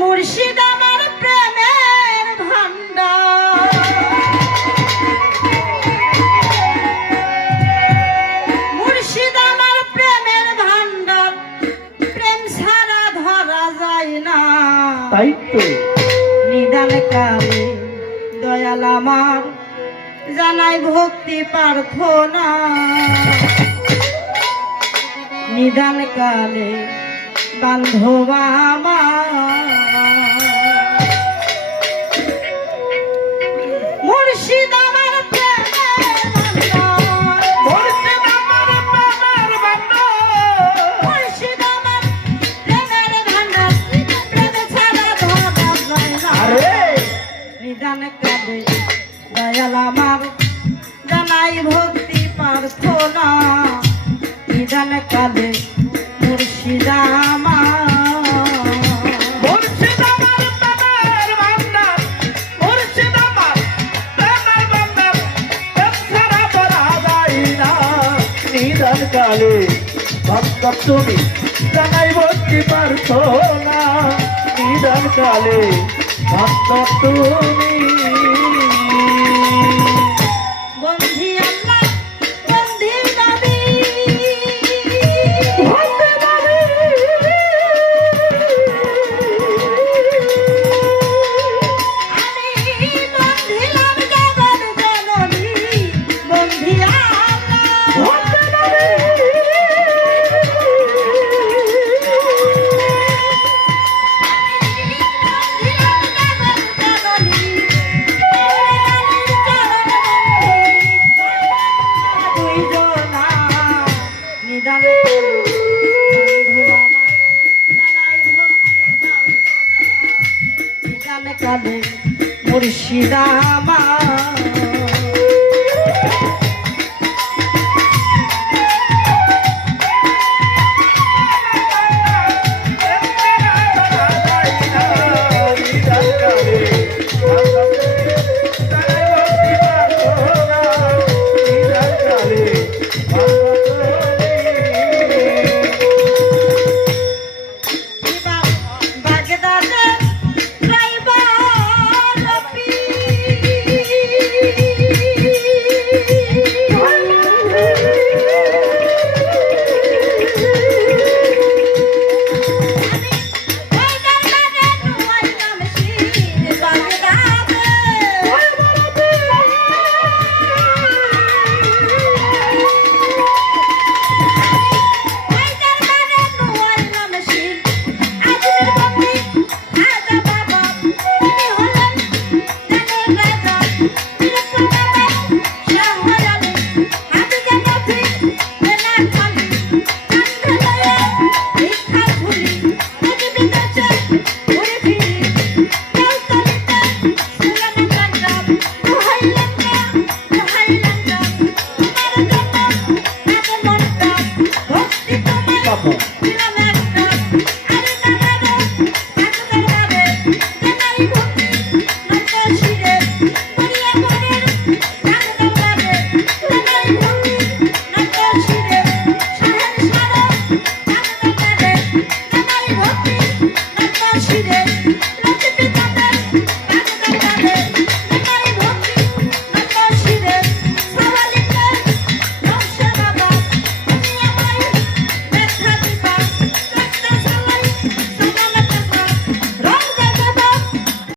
মুর্শিদ আমার প্রেমের ভান্ডার মুর্শিদ আমার প্রেমের ভান্ডার প্রেম ছাড়া ধরা যায় না। তাই তো। নিদান কালে দয়াল আমার জানাই ভক্তি প্রার্থনা। নিদান কালে বান্ধব আমার নিদান কাঁদে দয়াল আমার, জানাই ভক্তি প্রার্থনা নিদান কাঁদে মুর্শিদা আমার মুর্শিদ আমার প্রেমের ভান্ডার। মুর্শিদ আমার প্রেমের ভান্ডার। প্রেম ছাড়া ধরা যায় না। নিদান কালে ভক্ত তুমি, জানাই ভক্তি পারছ না নিদান কালে ভক্ত তুমি। মুর্শিদা আমার